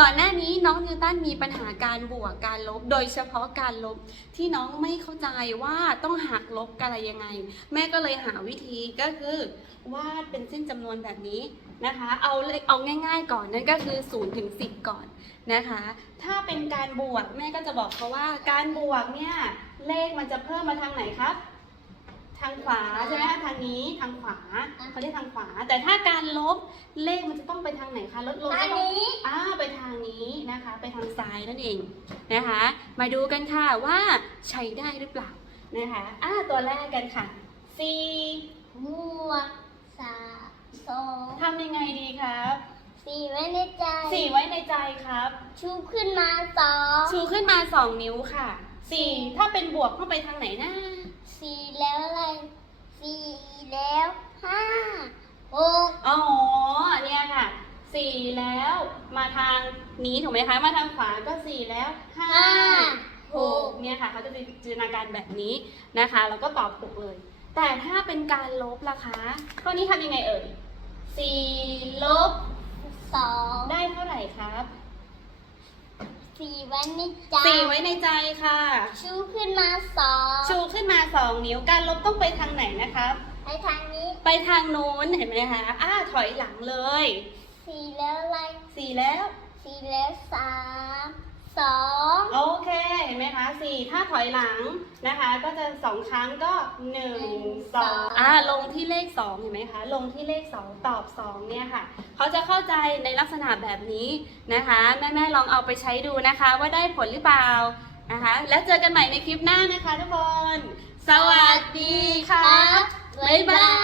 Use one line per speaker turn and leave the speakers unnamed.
ก่อนหน้านี้น้องนิวตันมีปัญหาการบวกการลบ โดยเฉพาะการลบที่น้องไม่เข้าใจว่าต้องหักลบกันอะไรยังไง แม่ก็เลยหาวิธีก็คือวาดเป็นเส้นจำนวนแบบนี้นะคะ เอาเลขเอาง่าย ๆ ก่อนนั่นก็คือ0ถึง10ก่อนนะคะ ถ้าเป็นการบวกแม่ก็จะบอกเขาว่าการบวกเนี่ยเลขมันจะเพิ่มมาทางไหนครับ ทางขวาใช่ไหมคะทางนี้ทางขวาเขาเรียกทางขวา แต่ถ้าการลบเลขมันจะต้องไปทางไหนคะลดลง
ทาง
ก็ต้อง
นี้
อ่าไปทาง นี้นะคะ ไปทางซ้ายนั่นเองนะคะ มาดูกันค่ะว่าใช้ได้หรือเปล่านะคะอ่าตัวแรกกันค่ะสี่
บวกสามสอง
ทำยังไงดีครับ
สี่ไว้ในใจ
สี่ไว้ในใจครับ
ชูขึ้นมาสอง
ชูขึ้นมาสองนิ้วค่ะสี่ถ้าเป็นบวกต้องไปทางไหนนะ
สี่แล้วอะไรสี่แล้วห้าหก
อ๋อเนี่ยค่ะ สี่แล้ว มาทางนี้ถูกไหมคะ มาทางขวาก็สี่แล้วห้า
ห้า
หกเนี่ยค่ะเขาจะจินตนาการแบบนี้นะคะ แล้วก็ตอบถูกเลย แต่ถ้าเป็นการลบล่ะคะข้อนี้ทำยังไงเอ่ยสี่ลบ
สอง
ได้เท่าไหร่ครับ
สี่ไว้ในใจ
สี่ไว้ในใจค่ะ
ชูขึ้นมาสอง
ชูขึ้นมาสองนิ้วการลบต้องไปทางไหนนะครับ
ไปทางนี้
ไปทางโน้นเห็นไหมคะอ่าถอยหลังเลย
สี่แล้วอะไร
สี่แล้ว
สี่แล้วสามสอง
โอเค เห็นไหมคะสี่ถ้าถอยหลังนะคะ ก็จะสองครั้งก็หนึ่งสองอ่าลงที่เลขสองเห็นไหมคะ ลงที่เลขสองตอบสองเนี่ยค่ะ เขาจะเข้าใจในลักษณะแบบนี้นะคะ แม่ๆลองเอาไปใช้ดูนะคะ ว่าได้ผลหรือเปล่านะคะ แล้วเจอกันใหม่ในคลิปหน้านะคะทุกคน สวัสดีค่ะบ๊ายบาย